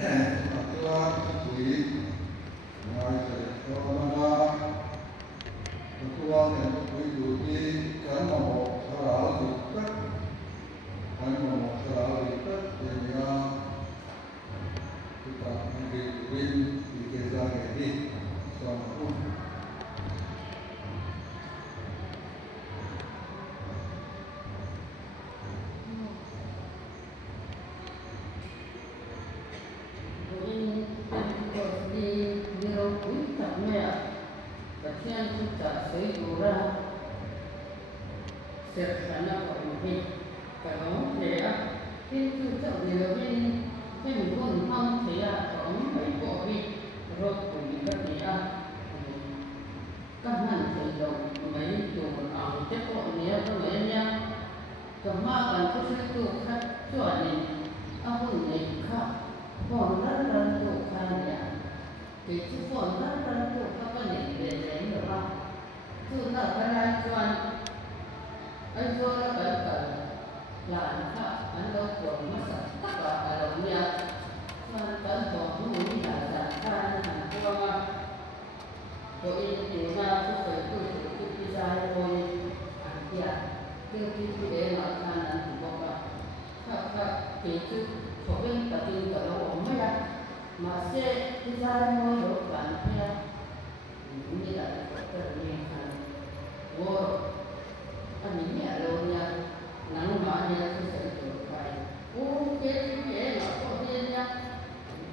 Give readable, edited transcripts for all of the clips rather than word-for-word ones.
Tua Quý ngoài trời cho nó tua thì quý đủ đi cái mà một sau đó thì tất cái mà một sau đó thì tất thì kita ambil win di desa ini sama Serta orang kalau dia itu tak dilebih pun ham dia orang baik kopi rot pun dia các hành trình đồng mấy chủ ở tiếp cận nhớ cho mấy nha cầm ma cần có sự tu khách chuẩn này hùng này khác còn rất tu khai nhỉ thì chú còn rất tu các cái này để được không tu là cái này chuẩn anh vừa là cái là anh khác anh đâu còn mất tất cả ở đâu nha mà cái còn muốn là giải khai là thua mà rồi thì ra cái phải tôi ra rồi anh kia cái để mà anh cũng có cả thì chứ phổ biến cả tin cả đâu cũng mấy ạ mà sẽ ra rồi rồi bạn kia cũng như là cái này rồi anh nghĩ là luôn nha nắng mà nha tôi sẽ được phải cái mà có tiền nha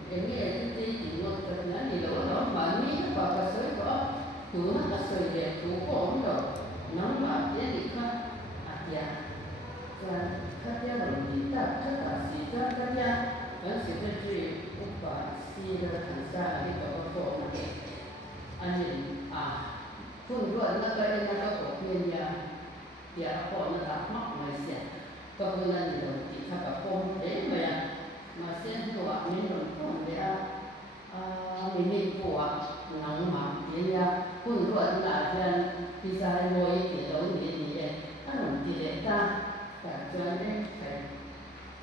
cái này chỉ một cái là gì đó mà nghĩ nó vào cái sợi của chú nó là sợi đẹp chú có ổn rồi nắng mà cái gì khác dạ và các gia đình chúng ta tất cả sĩ gia các gia vẫn sẽ phải truy và sĩ ra thành ra cái đó có này anh nhìn phương luận nó cái nó có cổ quyền nhà ya họ nó đã mắc người sẽ có người là nhiều chỉ khác cả con đến mà xem của mình rồi con để mình của nắng mà thế ya phương luận là dân đi ra ngồi thì đấu gì anh làm gì để ta cả cho nên phải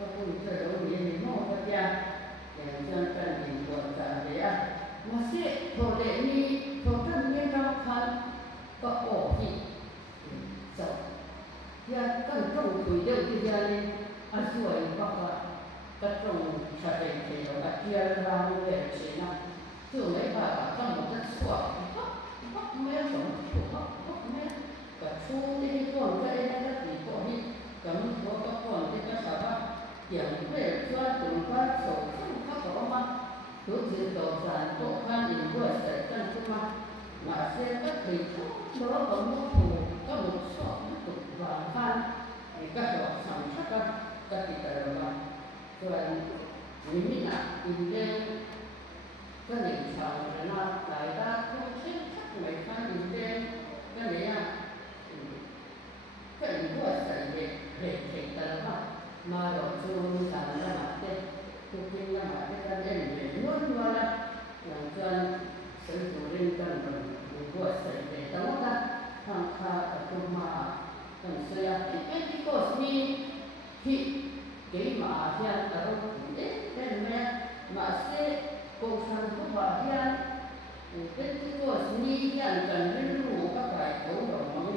có phương chơi đấu gì mình mua cái ya để cho cần mình của cả để mà sẽ thổ để đi thổ thân nên trong khăn có ổ thì rồi ya kan trong tuổi đời thì ya nên anh xuôi các trong gia đình thì nó đã chia ra như vậy chỉ là thường lấy bà trong một cái xuôi hấp mấy种hấp mấy cả chú đi con cái này cái gì con đi cấm có các con thì các sao ba kiểm về cho tụi con sổ không các có mà đối diện đầu sản tổ khoan thì vừa xảy ra mà xem các thầy thuốc đó có một thủ có một số tục và phan thì các họ sản xuất các thị trường mà rồi mình là in đen cái này sản rồi nó đại đa không thích chắc mấy phan in đen cái này cái này vừa xảy về thầy tờ mà rồi chung sản ra mặt đấy tôi kinh ra mặt cái cái này để luôn luôn là làm cho sự chủ liên cần rồi vừa xảy về đó là thằng khá ở trong mà thằng xưa cái có gì thì cái mà hiện ở đâu cũng đến mẹ mà sẽ cùng sang các bà hiện cái có gì hiện cần đến đủ các bài cấu đầu mà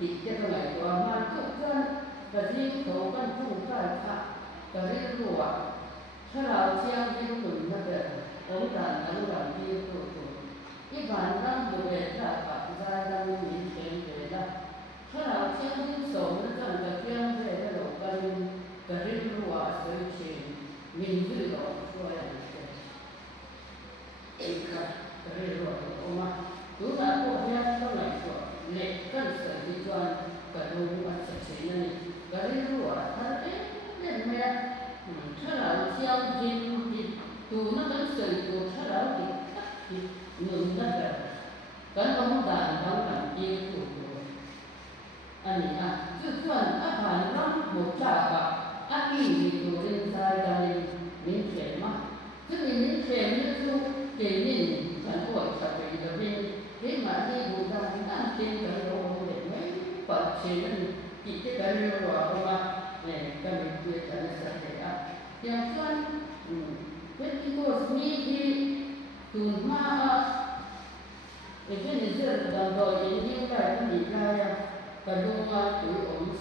thì cái này của mà thực dân và riêng cấu căn không phải khác cái riêng của sau đó chiang riêng của nó về ông đàn đi cái bản năng của đề là bạn ra đang nhìn thấy về là sau đó chiang riêng số nó chẳng là chiang về là đầu căn cái riêng của sự chỉ nhìn dữ đó rồi cái riêng của mà đúng là của nhà trong này của lệ căn sở đi toàn cái đồ mà sẽ chỉ này cái riêng của thân ấy nên mẹ sau đó chiang riêng thì tu nó vẫn sử dụng sau đó thì ngừng đất rồi cái ông đàn ông làm gì của anh ấy chứ còn áp hành lắm một trả cả áp gì thì tụi lên sai ra đi miễn chuyển mà chứ miễn chuyển như tu thì mình phải hỏi phải bị được đi thế mà đi buồn ra chúng ta trên cái đồ để mấy bật chế nên chỉ cái đồ rồi mà này cái mình chưa trả lời sạch thì theo con quyết định Pentecost ni di tunma Ebenezer dan doi ini kan di laya kadunga tu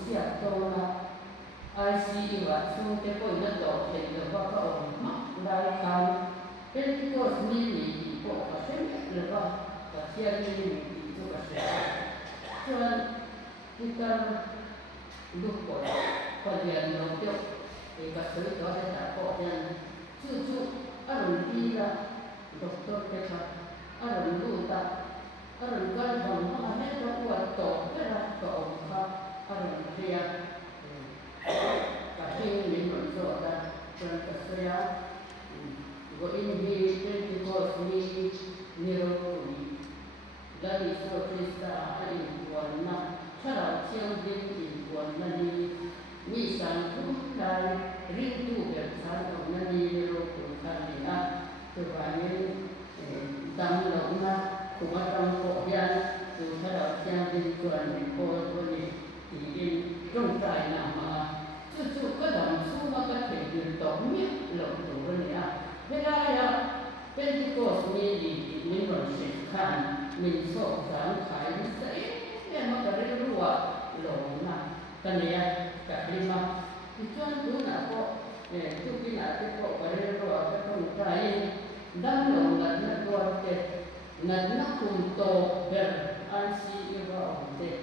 siap tona IC wa sung te ko na do te le ba ka ma lai kan Pentecost ni ni ko ka sen le ba ka sia ni ni tu ka se chuan kita lupa kalian no tio ka se to ta ko yan chu arun dia doktor ke ka arun lu ta arun kan bang ma ne to wa to ke ra ko ka arun dia ka hin ni mo so ta chuan ka se ya go in hi Pentecost ni ro ni dari so Krista ai wan na chara chiang din in wan na ni san thu lai rin tu ber san ro na ni ro ku ka ni na to ba ni dam lo na ku ma tam ko yan tu chara chiang din chuan ni ko ni ti in trong tai na ma chu ka dam su ma ka the din to mi lo tu ni aเวลาya Pentecost niมันสิคันมีโซสารขายใส่เนี่ยมันก็เรียกว่าหลงนะกันเนี่ยกับลิมาที่ชวนดูนะก็ทุกที่น่ะที่ก็เรียกว่าจะต้องใจดังหลงนั่นนะตัวเด็กนั่นนะคุณโตเบลอันซีว่าเด็ก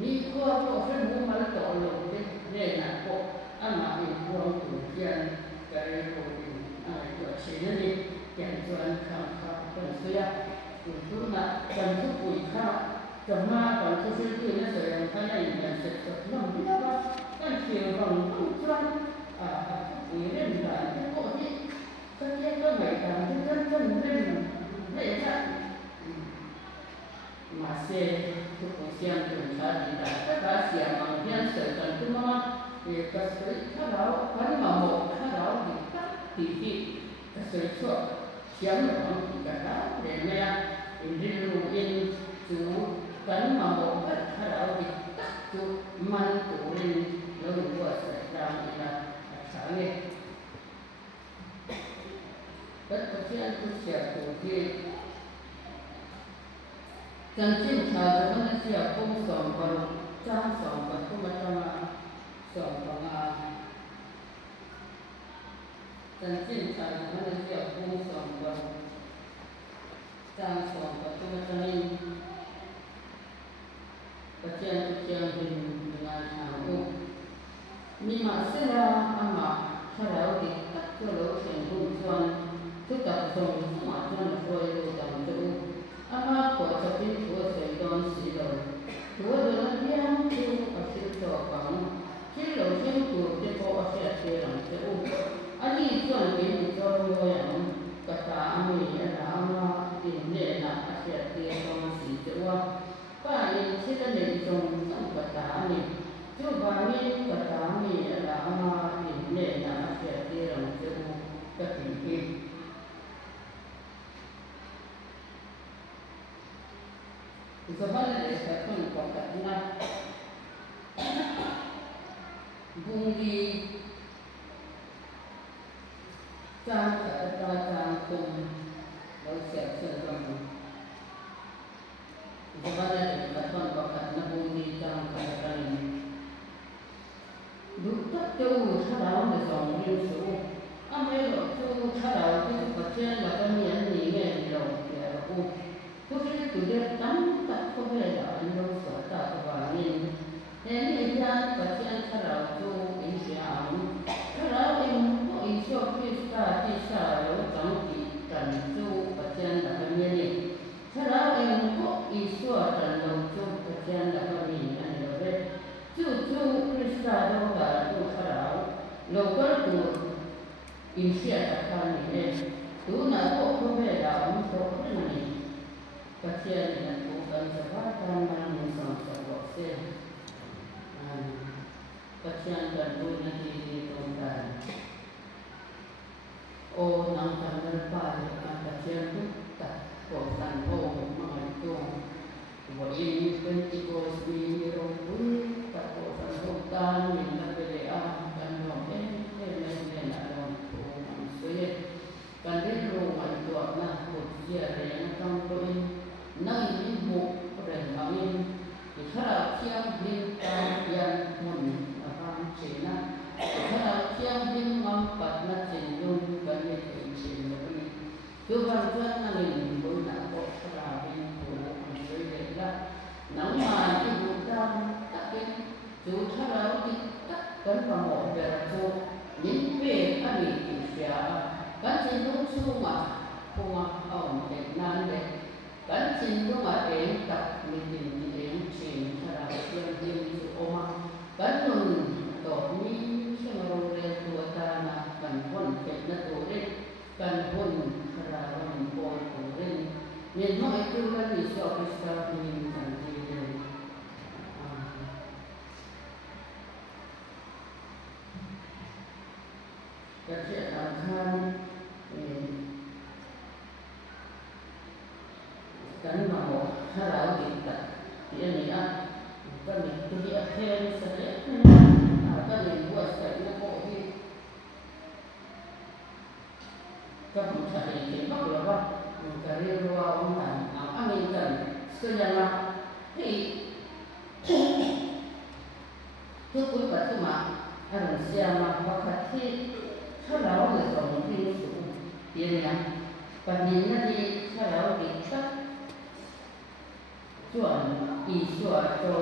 มีข้อก็เป็นมุมันโตหลงเด็กเนี่ยนะก็อันมาเป็นพวงถูกเทียนก็เรียกว่าตัวเชนนี่แก่ส่วนข้างเป็นเสียทุกนักจำทุกปุ๋ยข้าจะมาก่อนทุกสิ่งที่นั่นแสดงข้างในอย่างเสร็จสดน้ำพิจารณาการเกี่ยวกับต้องจำปุ๋ยเล่นได้ที่พวกที่ก็เรียกก็ไม่ต่างที่ท่านเล่นได้จ้ะมาเสียทุกคนเสียงถึงชาติได้ถ้าการเสียงบางอย่างเสร็จกันขึ้นมาก็สวยถ้าเราพันมาหมกถ้าเราดีที่ก็สวยสดเสียงของที่กระด้างเดี๋ยวนี้อินทรีย์รู้อินจูกันมาหมกถ้าเราดีตักจูมันตัวเองแล้วรู้ว่าใส่ดาวนี่นะสาเนี่ยแต่ประเทศที่เสียตัวที่จังจิ้มชาจะมันเสียพุ่งสองคนจ้างสองคนก็มาจะมาสองคนจังจิ้มชาจะมันเสียพุ่งสองคนจ้างสองคนก็มาจะนี่ประเทศเป็นงานหาอุมีมาเสียอามาถ้าเราติดตัดก็เราเขียนรูปส่วนทุกตัดส่งสมัครจนรวยรู้จังจะอุอามาขอจะเป็นตัวเสียดอนสีดอนตัวเดินเยี่ยมที่อาศัยต่อฟังที่เราเชื่อตัวจะพออาศัยเชื่อหลังจะอุอันนี้ส่วนเป็นตัวรวยอย่างกตาอเมริกามาดินเนี่ยนะอาศัยเชื่อตอนสีจะว่าป้าเองที่จะเดินตรงสังกตาเนี่ยจุดวันนี้กตามีอะไรมาดินเนี่ยนะอาศัยเชื่อหลังจะอุก็ถึงที่Sebenarnya saya pun kontaknya bungi jang kata jang kum lalu siap sedang sebenarnya saya pun kontaknya bungi jang kata ini duta jauh sarau mesong riusu amelo jauh sarau itu kecil lakukan yang ini lo ya akuทุกสิ่งทุกอย่างตั้งแต่คนเวลาอันเราสวดตาสว่างนี้เห็นอินทรีย์ปัจจัยถ้าเราดูอินทรีย์ถ้าเราเองก็อินทรีย์ที่สร้างที่สร้างเราจังกิกันดูปัจจัยแบบนี้ถ้าเราเองก็อินทรีย์กันเราดูปัจจัยแบบนี้อันเราเลยจู่คริสต์เราแบบดูถ้าเราก็ดูอินทรีย์แบบนี้ดูนะก็คนเวลามันก็เป็นอย่างนี้Kasihan dengan bukan sebatan malam sama-sama sen. Kasihan dan punya diri tuan. Oh nangkang berpai kasihan tu tak kosan oh mengatung. Buat ini Pentecost ni rompun tak kosan hutan minta bela kan dong nak dong tu manusia. Kan bát na chín nhung cái gì thì chín rồi chú văn chuột anh mình bôi nạ bộ ra bên phố anh chơi đấy là nắng mai cái vụ đam các cái chú thà đâu thì tất cả vào một giờ chú những việc anh mình thì cái gì cũng xung mà không ông để nan để cái gì cũng ở đấy tập mình thì đến chuyện thà đâu chuyện chuyện chú ông cái mình tổ ni xem rồi để tôi ta là cần quân phải là tôi đấy cần quân là mình coi tôi đấy nên nói tôi là lý do vì sao mình cần gì đấy cái chuyện làm khăn cái mà một hai lão đi tập thì anh ấy cái mình tôi đi thêm sẽ cái này buat saya nak kau ni kamu cari tembak berapa cari dua orang American sejalan hei tu pun percuma orang siapa pakai hei kalau le song hei su dia yang pandai nanti kalau kita jual isu atau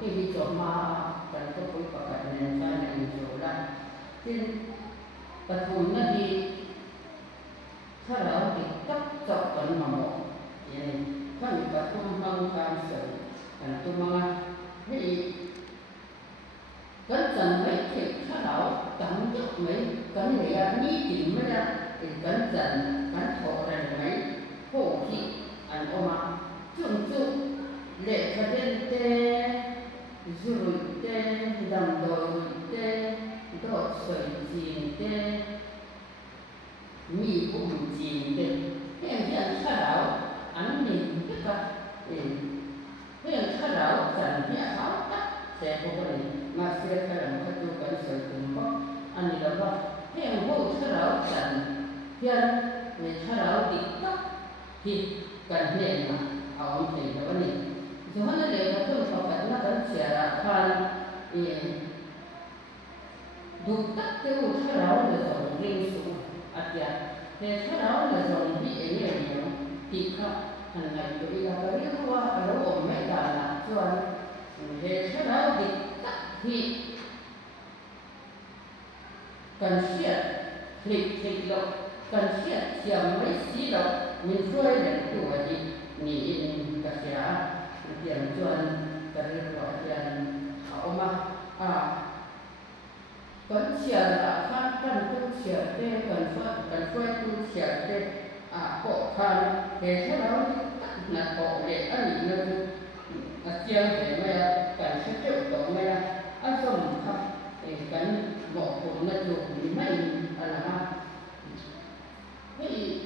hei jual mah kan tu pun pakai dengan cara yang jualan. Jadi betul nanti kalau kita cakap nama, jadi kan betul mengangkat sekali. Dan tu mana ni kan sampai kalau tanggung mai kan dia ni dimana kan kan orang mai hoki an oma cung lek kadente zurut dam doi dot soi jin mi bụng jin hiện sa lão anh nhìn tất cả hiện sa lão dần hiện áo tắt sẽ có cái mà sẽ cái làm cái tu cái sự cùng có anh đi đâu hiện hộ sa lão dần hiện về sa lão đi tắt thì cần hiện mà ông thì nó này cho nên là cái tôi có phải là cái sẽ là khan đủ tất cái u sa lão là dòng riêng số aja thì sa lão là dòng bị ấy nhiều thì không hàng ngày tôi là cái điều qua ở đâu ở mấy đàn là cho thì sa lão thì tất thì cần siết thịt lộc cần siết chiếm mấy xí lộc mình phơi để tuổi thì nghỉ cái sẽ tiền chuẩn cái gọi tiền họ mà cần tiền là khăn cần tu tiền để cần phơi tu tiền để họ khăn để sau đó là họ để ăn nhiều tiền để mà cần sẽ chịu tội mà ăn xong không để cần một cuốn là dùng mấy là mà thì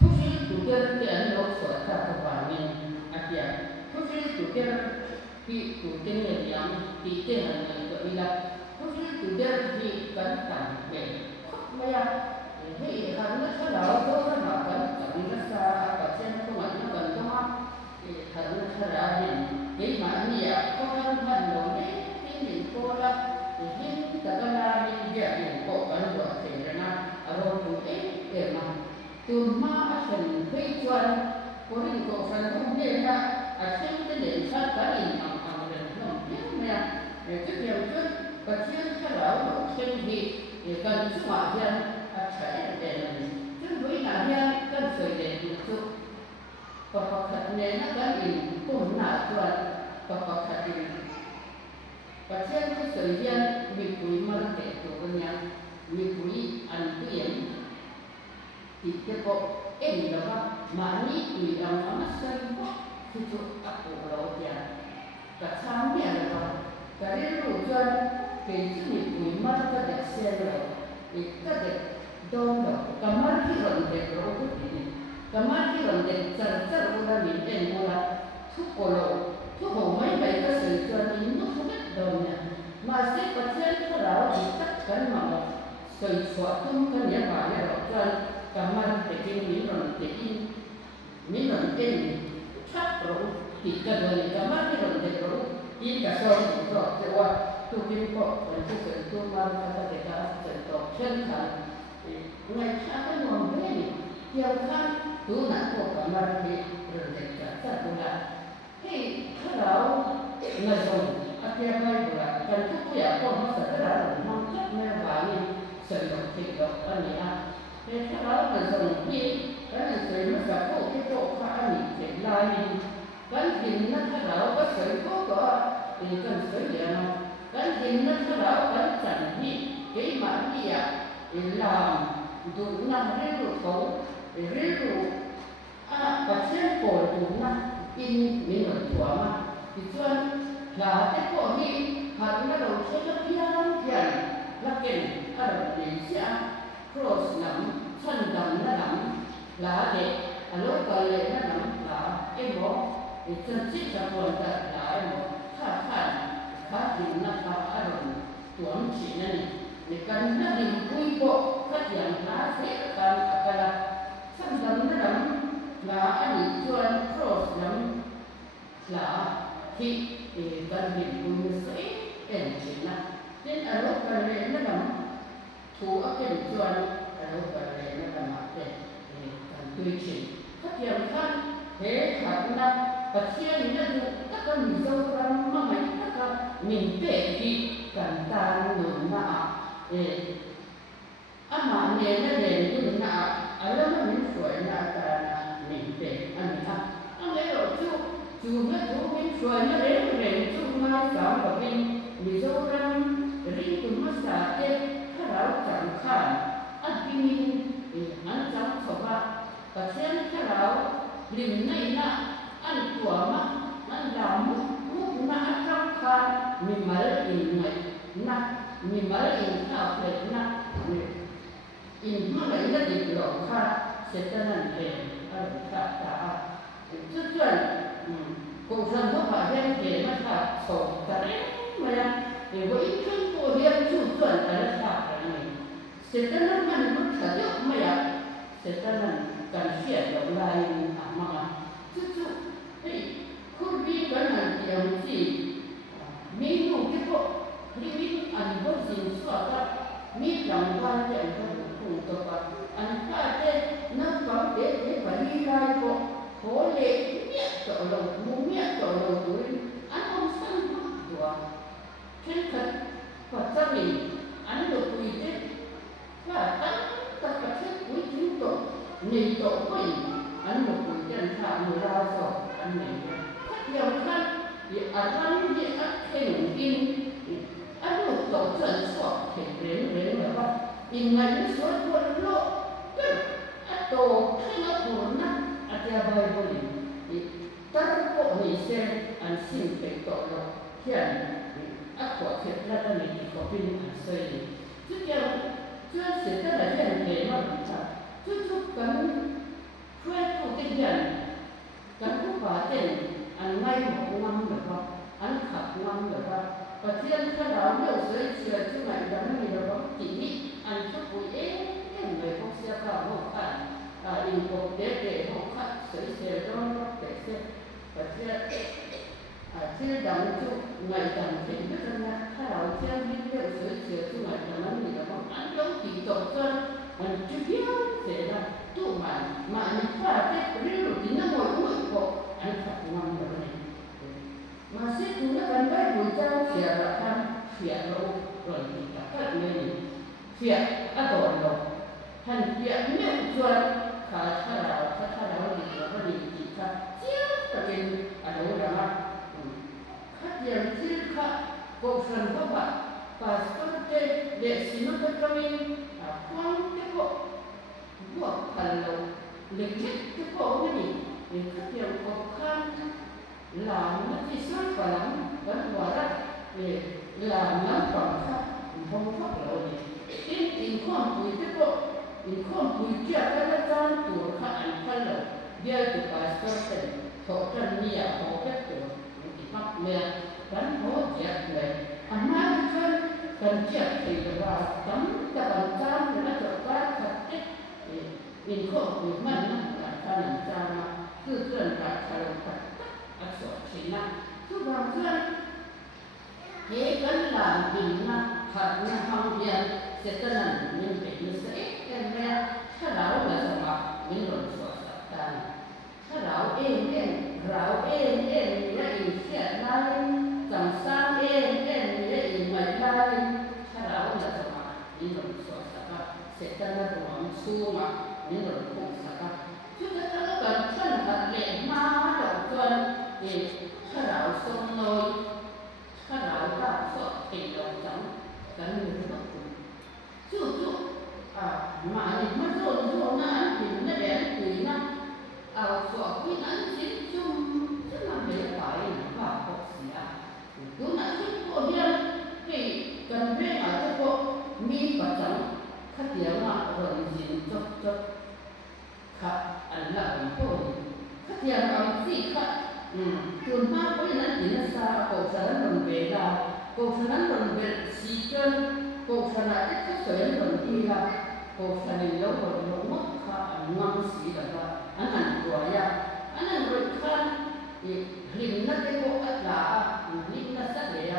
thu phí chủ tiền thì anh đâu sửa cả các bạn mình thu phí chủ tiền thì chủ tiền là gì thì tiền là người tự đi là thu phí chủ tiền thì cần tặng về không mấy thì hắn nó sẽ đào đâu nó mà cần tặng nó xa ở trên không phải nó cần cho hắn thì hắn nó sẽ đào thì mà anh gì có hắn đồ đấy thì mình cô là thì hiện tại là mình việc mình có cần rồi thì là ở đâu cũng thế để mà cuma akan kecuali orang itu orang kemudian akan tidak sekali orang yang itu yang tu pasien kalau sendiri kan semua yang saya dan jadi nak kan saya itu pakatnya kan ini pun nak tuan pakat ini pasien itu saya mikui market tu yang mikui antian thì cái bộ em đó mà ní tùy ông nó sơn quá thì chụp áp bộ đầu tiền cả sáng mẹ rồi cả đến lúc chân cái chữ nhị tùy mất cái đẹp xe rồi thì cái đẹp đông rồi cả mất khi rồi đẹp rồi cái gì cả mất khi rồi đẹp chân chân là mình em là thuốc cổ lộ thuốc hổ mấy mấy cái sự cho nên nó không biết đâu nè mà sẽ có trên cái đó thì chắc chắn mà một sự xóa tung cái nhà bà nhà đó chân kamar tekin minum ini cap ro tiga dari kamar minum tekro ini kasar itu sewa tu kinh bộ và tu sự tu man và để cả sự tổ chân thành ngày khác cái nguồn thế này nhiều khác tu nạn của cả mà thì rồi để cả sát tu là thì cái đó người dùng ở kia bay là cần thức khuya con nó sẽ ra là mong chắc nghe và nghe sử dụng thì được anh nhỉ thì cái đó người dùng thì cái này sử nó sẽ có cái độ khá nhỉ thì lại cái gì nó cái đó có sử có thì cần sử dụng cái gì nó cái đó cái chẳng gì cái mà gì thì làm đủ năm riêng đủ thấu riêng đủ và trên cổ đủ năm in mình ở chùa mà thì chuyên là cái cổ hi hạt nó đầu sẽ là pian là kiện ở đây sẽ cross nằm chân đầm nó nằm là để lúc còn lệ nó nằm là em bỏ thì chân chít là buồn thật là em bỏ khá khá điểm nó khá ở đây tuấn chỉ này để cần nó điểm vui bộ phát triển lá sẽ cần là chân đầm nó nằm là anh chuyên cross nằm là thì cần điểm vui sẽ em chỉ là nên ở lúc còn lệ nó nằm thủ ở cái chuyên ở lúc còn lệ nó nằm để cần tùy chỉnh phát triển khác thế khả năng và thiên nó được tất cả mình dâu ra mà mấy tất cả mình bể đi cần ta nửa nạ để mà nè nó để nửa nạ ở đó nó mình sửa nạ cả mình bể anh lấy rồi chú nó chú mình sửa nó để chú mai sáng và mình dâu ra riêng từ mắt xả tên khá ráo chẳng khả anh mình anh chẳng thọ và thiên khá ráo lim này na anh tua mà anh làm múc na trong khan mình mở in này na mình mở in thảo phật na in mà lấy nó đi lộ khan sẽ cho nên để ở cả chút chuyện cũng rằng nó phải đem để nó phải sổ cả đấy mà để với chân của đem chút chuyện ở đó phải này sẽ cho nên mình mất thật được mà sẽ cho nên cần phải động lại mà chút thì không biết cái này điều gì mình không biết có mình anh có gì sợ cả mình làm quan trọng cho cùng tập anh phải nó có để phải đi ra có lệ miết tội đầu muốn miết tội đầu tuổi anh không sang được trên thật và gia đình anh được quy định và tất cả các quý chính tội nhìn tội của anh được quy định thả người ra rồi anh này các dòng thân thì anh thì anh thành in anh được tổ chuẩn sọ thể đến là vậy in ngày nó số quân lộ anh tổ thay nó buồn nặng anh ta bay vô thì tất bộ này xem anh xin phải tội rồi hiện anh có thể ra đây thì có pin anh xây chứ kia chưa sẽ tất là hiện thế mà chút cần khuyên phụ tinh nhận cần cũng quá tiền anh may một năm được không anh khắp năm được không và thiên cái đó nhiều dưới chiều chứ mày đóng mình được không chỉ anh chút bụi người không xe vào một khăn in một để một khăn sưởi xe đó để xe và thiên đóng chút ngày đóng thì biết rằng là cái đó thiên biết nhiều dưới chiều chứ mày đóng mình được không anh giống chỉ tổ cho anh chưa biết thế là tụ mà anh phải cái riêng rồi thì nó ngồi của anh khắp năm được này mà xếp nó cần phải buổi trao phía là tham phía lâu rồi thì cả các người phía ở đầu đầu thành phía miệng chuột khá đào thì nó có gì chỉ ta chiếc cái bên ở đâu đó mà khác nhiều chiếc khác bộ phận các bạn và có thể để xin nó cho mình quan cái bộ phần lâu lịch thích cái bộ cái gì thì khác nhiều khó khăn làm nó chỉ xuất và lắm vẫn bỏ ra để làm nó còn khác không phát lộ gì in con bùi cái bộ in con bùi kia cái là gian tuổi khác anh phát lộ giờ thì phải xuất tình thọ trần nhiều có cái tuổi thì phát mẹ vẫn hỗ trợ người anh nói chân cần chết thì là tấm cái bàn gian thì nó trở qua thật tích in con bùi mình là cái làm sao mà cứ chuyện cả thật ở chỗ chỉ là chú bảo dân thế vẫn làm bình na hạt na hong bian sẽ tân là mình phải như sẽ em raถ้าเราlàสมัครmình rồi sửa sạch tanถ้าเราเองมีได้อีกเสียได้จังสร้างเองมีได้อีกใหม่ได้ถ้าเราlàสมัครmình rồi sửa sạch sẽ tân làหวังสู้มาmình rồiคงสกัดชุดนั้นก็กันท่านหัดเล่นมาดอกจวนถ้าเราทรงลอยถ้าเราได้สดเก่งดอกจังกันหนึ่งก็คุณจู่มาเนี่ยมันโดนนั้นถึงนั่นแหละถึงนะเอาสอบที่นั้นชิ้นจุ่มจะมาเลี้ยงไปว่าพกเสียดูนั้นชิ้นพวกเดียวที่กันเรื่องอาจจะพวกมีประจังขัดเดียวมาเรื่องชิ้นจบขัดอันละอีกพวกขัดเดียวเอาสี่ขัดจนมากเพราะฉะนั้นถึงจะสาโกสารนนเวลาโกสารนนเวลสีเกินโกสารที่เขาสวยนนดีละโกสารเลี้ยวคนลงมักขาอันงามสีละละอันนั้นตัวยาอันนั้นรถคันลิ้นนัดเด็กอัดลาลิ้นนัดสักเลย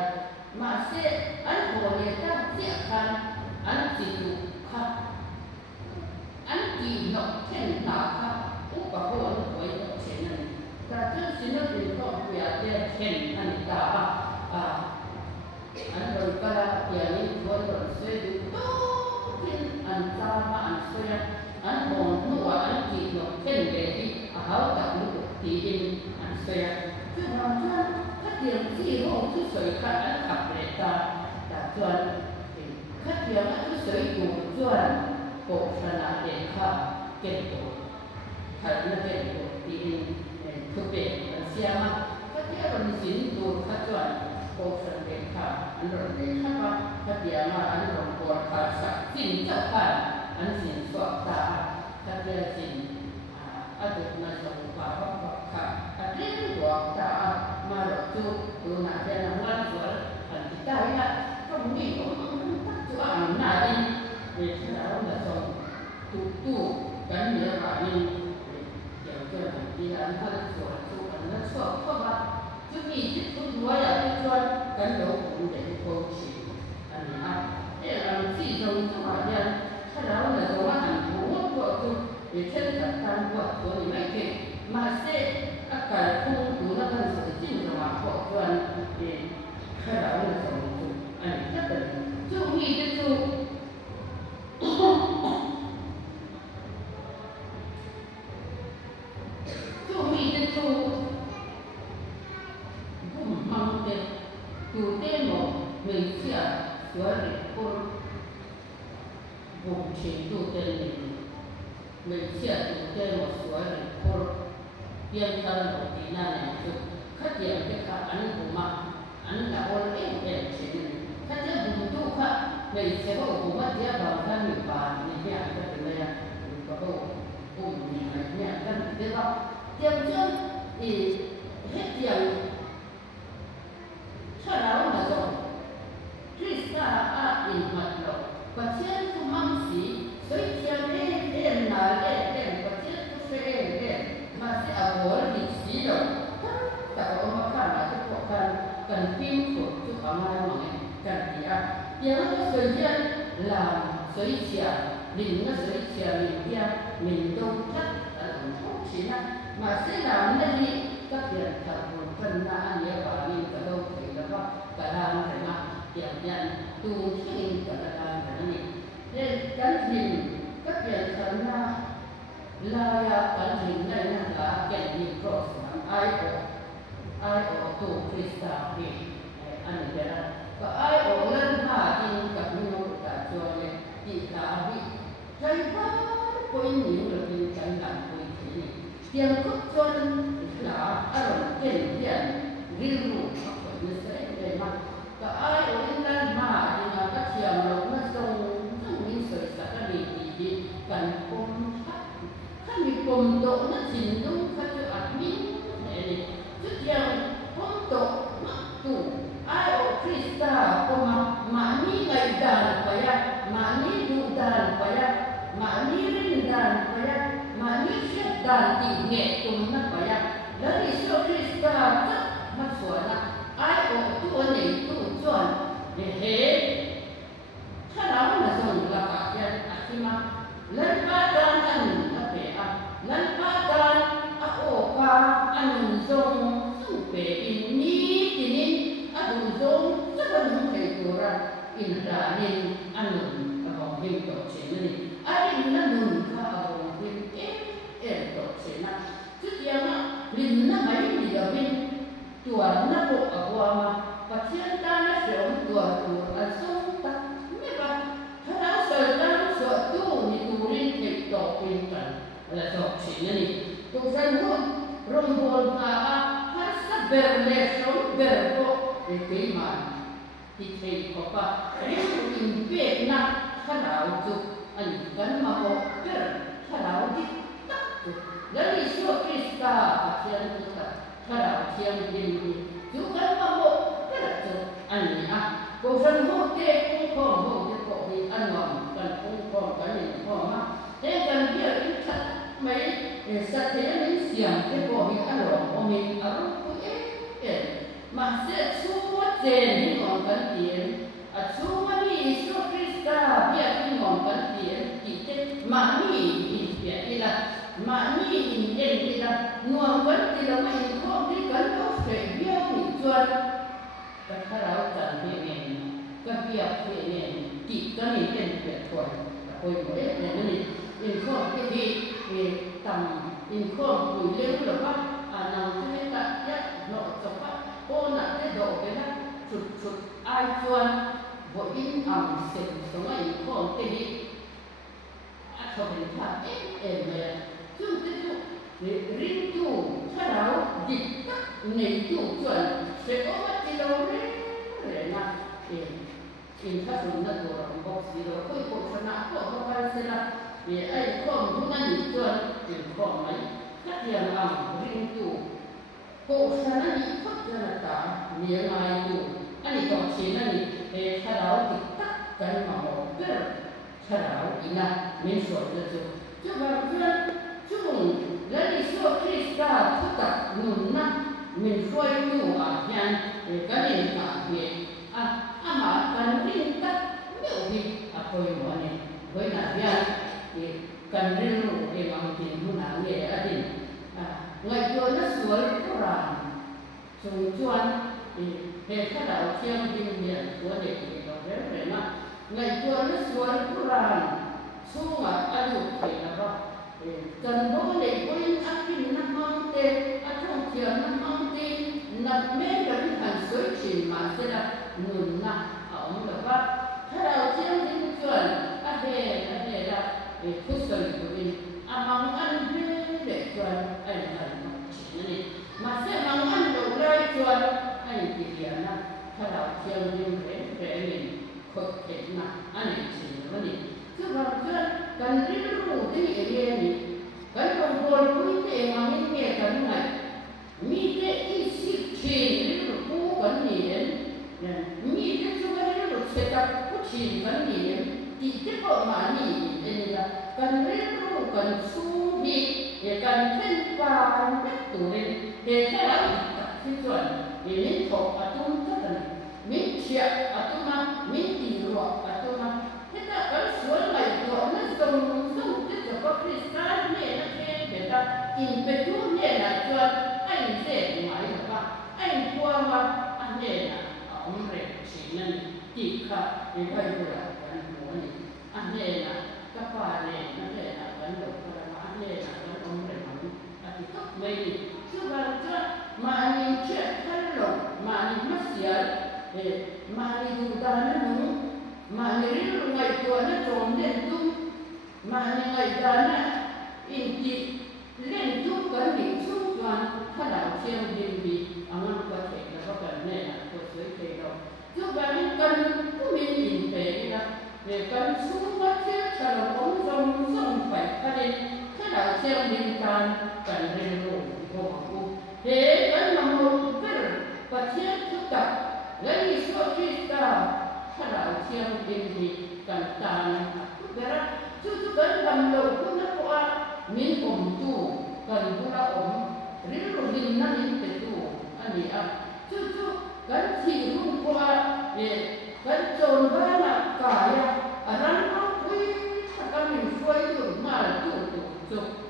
มาเสียอันหัวเนี่ยตั้งเสียคันอันจิตุคันอันกีนกเช่นหนาคันอุปโภคไว้เช่นนั้นแต่เจ้าสิ่งนั้นเป็นข้อเปรียบเทียบเช่นอันนี้ตาอันโดยการอย่างนี้ควรจะเสียดูอันตามาอันเสียอันมองหัวอันจีนกเช่นเด็กที่เขาตัดลูกตีดินอันเสียซึ่งบางท่านถ้าเตรียมที่ห้องที่สวยขัดอันขับเรตาแต่ส่วนถ้าเตรียมอันที่สวยอยู่ส่วนโกศลเด็กขับเก็บตัวขัดนั่นเก็บตัวตีดินทุกเป็นอันเสียมาถ้าเตรียมอันสินตัวขัดส่วนโกศลเด็กขับอันหล่นเด็กขับว่าถ้าเตรียมมาอันหล่นตัวขัดสักสิ่งเจ้าขัดอันสินสวดตาถ้าเตรียมสินอันเด็กมาส่งฝ่าว่าขัดอันเรียนตัวตามาหลบจูตัวหน้าเจ้าหน้าวันสวยอันที่ได้ละก็มีของตัวอันหน้าดิเวทนาเราส่งตู้กันเหนือว่านี่เกี่ยวกับที่อันท่านสวดทุกอันนั้นชอบเข้ามาจุดนี้จุดตัวอย่างที่ชวนกันหลงเด็กโกชีอันนี้อันที่ตรงสมัยนั้นถ้าเราเนี่ยจะว่าอันหัวตัวจุดเช่นกับการบวชตัวนี้ไม่เก่งมาเสียอาการคงดูน่าจะสุดจริงระหว่างพวกตัวนี้ถ้าเราเนี่ยส่งจุดอันนี้ก็เป็นจุดนี้จะจุดyang kalau kita ni tu, kerja kita anu rumah, anu nak orang sini. Kerja butuh kan, mereka rumah dia bangsa ni ni dia ada dia, kalau ni kan dia macam yang cara orang tu, Krista imat lo, pasien tu mangsi, setiap nak pasien tu masih awal di sini tak orang makan atau bukan penting untuk amal mengenai dia itu sejalan lam sejalan lingkungan sejalan dia mendung tak dalam Cina masih lam lagi tapi kalau pernah dia bagi kalau kita kadang kadang yang tuhin kadang kadang dan kadang tapi karena layak kan ini adalah yang diproses ai tu Krista ni ane berat ai orang hati kat minum kat jual kita habis jadi poin ni lebih jangan poin ini yang kujuan lah alam kendian rilu apa misalnya memang ai orang hati dengan kasihan orang nasong misal sekali di kanมีกลมโตนักสินต้องเขาจะอัดมิ้นนี่จุดยังกลมโตนักตู่ไอโอคริสตาก็มานี่ไงด่านไปyaมานี่ดูด่านไปyaมานี่รินด่านไปyaมานี่เช็ดด่านตีเงะตรงนั้นไปyaแล้วที่โอคริสตาจะมาสวนนะไอโอตัวนี้ตู้จวน he Sarau na zon la ka ya akima lan padan anun ape a lan padan a o ka anun zon supe in ni tinin adun zon saban kai tora in danin anun abong him to chenani arin nanun ka abong him to chena tukiama lin na mai ni gawin tuan na po awama pathian ta na seom tuan tu asong ta là dọc chỉ này tụ dân luôn rồng buồn mà phát sắp bền lệ sống bền bộ để cái mà thì thầy có ba cái mình biết na khá đạo chụp anh gắn mà bộ cái khá đạo đi tắt chụp lấy đi số Krista và thiên chúa ta khá đạo thiên đình đi chú gắn mà bộ cái là chụp anh à tụ dân hốt kê cũng không hốt cái bộ thì ăn ngon cần cũng không cái gì không mà thế cần biết cái thật mấy sát thế mình xiềng cái bộ mình ăn rồi của mình ở lúc ấy mà sẽ chú mất tiền những ngọn cắn tiền chú mất đi số Krista biết những ngọn cắn tiền chỉ thế mà mi biết đi là mà mi yên đi là ngọn cắn tiền là mình không đi cắn có thể biết mình chuẩn cái thà đâu cần biết mình cái việc thì mình chỉ có mìnhเป็นเปลี่ยนคนคนหมดเลยนี่อินข้อที่ทำอินข้อคุยเรื่องหรือว่าเราจะได้ยัดหนอจบว่าโอ้น่ะได้ดอกไปนะสุดไอชวนบ่อินอ่ำเสร็จสมัยอินข้อที่เขาเป็นท่าเลยจุดริมจู่ถ้าเราดิบในจู่ส่วนเสร็จโอ้มาที่เราเลยนะอินถ้าสมมติเราบอกสิเราคุยโฆษณาพวกเขาไปเสร็จละไอ้ข้อมูลนั้นส่วนเป็นข้อไหนถ้าเรียนอ่ำริมจู่โฆษณานี้พัฒนาตาเลี้ยงไม้จู่อันนี้ต้องชี้นั่นนี่ถ้าเราติดตักกันมาบอกเกิดถ้าเราอินะมีส่วนจะจู่จุดบางเพื่อนจุ่มและในส่วนคริสต์การ์ทุกตักนุนนะมีช่วยอยู่อาเฮียนกันเองอาเฮียนอามากันริมตักเมื่อวิคอยหัวเนี่ยไว้หน้าเฮียนกันเรื่องบางทีผู้หนาเงี้ยอะไรไงตัวนั้นสวยโบราณชงชวนเหตุข้าเราเที่ยงดินเดียนตัวเด็กเราเรียนเลยนะไงตัวนั้นสวยโบราณช่วงอายุเท่านั้นก็กันโบเด็กก็ยังอักขินน้ำมันเตะอักท่องเที่ยวน้ำมันเตะนับแม่กันหันสวยชิมมาเสร็จแล้วนุ่นนะเอาแบบว่าถ้าเราเที่ยงดินชวนอะไรละทุกสิ่งทุกอย่างมังอันเด็กชวนไอ้นั่นนี่มาเสียมังอันเราเลยชวนไอ้ที่เดียนะถ้าเราเที่ยงดินเร่งคุยเห็นนะอันนี้สิ่งนี้ซึ่งเราเชื่อกันเรื่องรู้ที่เรียนนี่กันคนโบราณคุยเองมันไม่เกี่ยวกันไหนมีแต่อีสิบชีนเรื่องผู้กันนี่มีแต่ช่วยเรื่องเสด็จผู้ชีนกันนี่ที่จะบอกมานี่ละกันเรียนรู้กันสู้ดีกันเช่นว่าตัวเองเหตุการณ์ที่ส่วนนี้ถกอัตุมทัศน์มิเชียอัตุมามิตีรัวอัตุมาที่ถ้ากันส่วนไหนตัวนั้นส่งที่จะบอกคริสต์การ์เนี่ยนะเช่นเป็นว่าอินเป็นทุนเนี่ยนะส่วนไอ้เสกหมายถึงว่าไอ้พวกว่าอันเนี่ยนะอมเร็จสิ่งนั้นที่ข้าไม่ค่อยรู้กันหัวนี่อันเนี่ยนะก็ป่าเนี่ยนั่นแหละกันหลงกันมาอันเนี่ยนะกันอมเร็จมันอันที่ก็ไม่ดีช่วยกันมาอันนี้เชื่อท่านหลงมาอันนี้มัสยิดมาอันนี้ดูดานั่นหนูมาอันนี้เรื่องไงตัวนั่นโจมเล่นตุ้มมาอันนี้ไงดานั่นอินจิเล่นตุ้มกันหนิช่วงวันถ้าเราเที่ยงดินดีอันนั้นก็เห็นแล้วก็กันแน่นะตัวสวยเท่เราช่วงวันนี้กันก็มีอินเตอร์นะกันสู้ว่าเที่ยวฉลองส่งไปประเด็นถ้าเราเที่ยวดินกันเรียนรู้ก็รู้กันมาโมกุลประเทศทุกตักและมีส่วนที่ถ้าเราเที่ยวดินดีกันตานะแต่ละชุดกันดำลงคุณนักว่ามีอมตู้กันคุณละอมเรียนรู้ดินนั่นนี่เป็นตู้อันนี้ชุดกันที่รุ่งกว่ากัน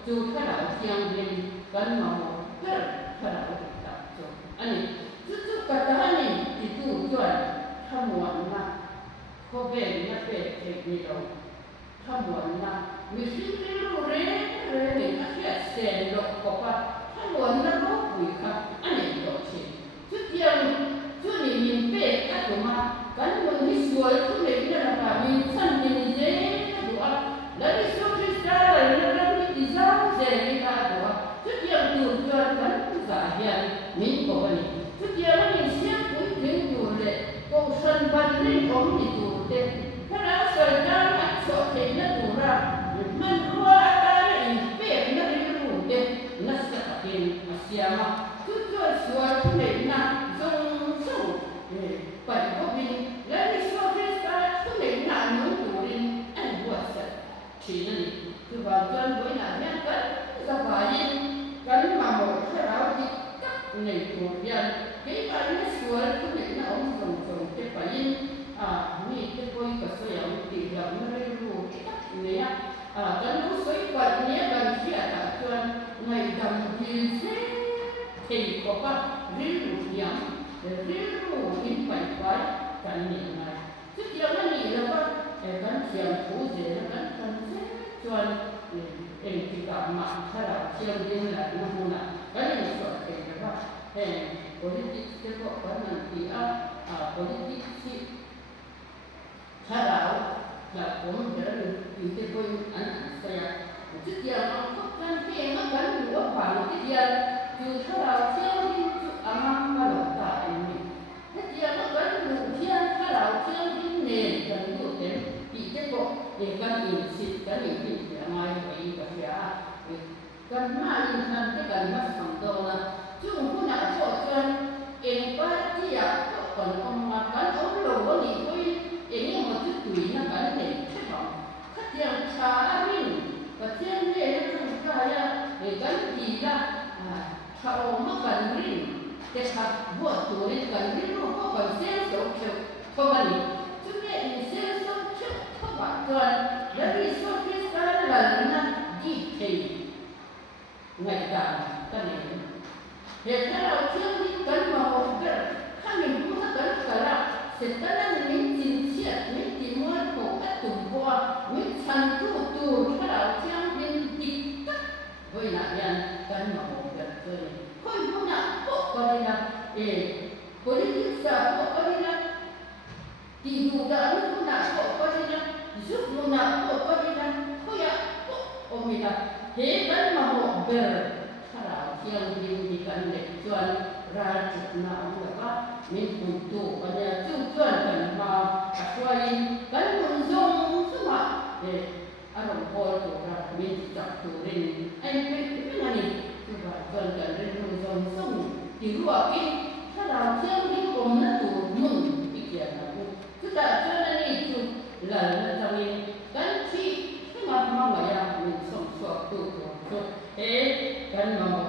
จูถ้าเราเที่ยงเรียนกันมาหมดก็ถ้าเราติดตามจบอันนี้จุดๆกับท่านนี่ที่ตู้จวนถ้ามวนนะเขาเป็นนักเป็นเทคนิคเราถ้ามวนนะมีสิ่งที่รู้เรื่องนี่ก็แค่เส้นหลอกก็ว่าถ้ามวนนะรู้คุยครับอันนี้ก็ใช่จุดเดียวจุดนี้มีเป็นอัตมากันมันมีส่วนที่เล็กนะครับมีสั้นมีเจ๊ดูอ่ะแล้วมีส่วนที่สาระแล้วมีที่สามเจ๊มีการดูอ่ะจุดเดียวตัวจวนกันสาเหตุมีก็วันนี้จุดเดียวมีเสียงคุยถึงอยู่เลยก็สันบันเรื่องของที่ตัวเด็กถ้าเราสนใจนักสอบเห็นนักดูระมันรู้อาการอินเป็นนักเรียนรู้เด็กนักศึกษาเองมาเสียมาจุดจวนส่วนที่เล็กนะส่งไปก็มีและในช่วงที่สตาร์ทก็เลยหนาหนุนตัวเองอันวัวสัตว์ที่นั่นคือบางคนไว้หนาเนี่ยกันสบายกันมาหมดให้เราติดกับในตัวเรียนที่ไปในส่วนที่เล็กนะองค์ทรงที่ไปมีที่คุยกับสยามตีเราไม่ได้รู้เนี่ยกันรู้สวยกว่านี้กันเสียแต่จนในดำดินเสียที่ก็ว่าเรื่องอย่างเรื่องอินไปไว้กันนี่ไงทุกอย่างนี่แล้วก็กันเชียงผู้เจริญกันเสียจนเองที่กลับมาถ้าเราเชียงดินแหละนะคุณนะกันนี่สอนเองว่าpolitik itu nanti politik si cara lakukan dari itu pun anak saya itu dia melakukan kan dua balik dia justru harusnya itu aman kalau tak ini dia melakukan dia harusnya ini dan itu itu kok kan insip kan ini yang lain ya kan main nanti kan mas contohnya chúng punya soal empati ya còn ông mà cái ông lồ thì tôi ini một chút tuổi nó cái này thế nào khách hàng xa đi và thiên nhiên nó không cái để cái gì ra sau mà cần đi cái thật vợ tuổi cần đi nó có cần xem số chịu không cần chúng ta xem số chịu không phải rồi để đi số cái cái là nó đi thì ngày càng cái này hiện tại là chưa đi cần mà một cái khăn mình cũng rất cần cả là sẽ tất cả những chính trị những tình huống của các tổ qua những thành tựu cái là trong những tích tắc với nạn nhân cần mà một cái rồi không có nào có đi là politik xã có đi là thì dù đã lúc nào có đi là giúp lúc nào có đi là không ya ông mình là thế cần mà một cái yang dibudikan tuan rajuk na apa min untuk pada tuan kan ma aswain kan munzong semua arong pol tu ra min tak turin ai mana ni cuba tuan kan munzong song di luar ni kalau tiang di kom na tu mun ikian aku kita tuan ni tu lalu kami kan si semua mama yang min song suatu tu kan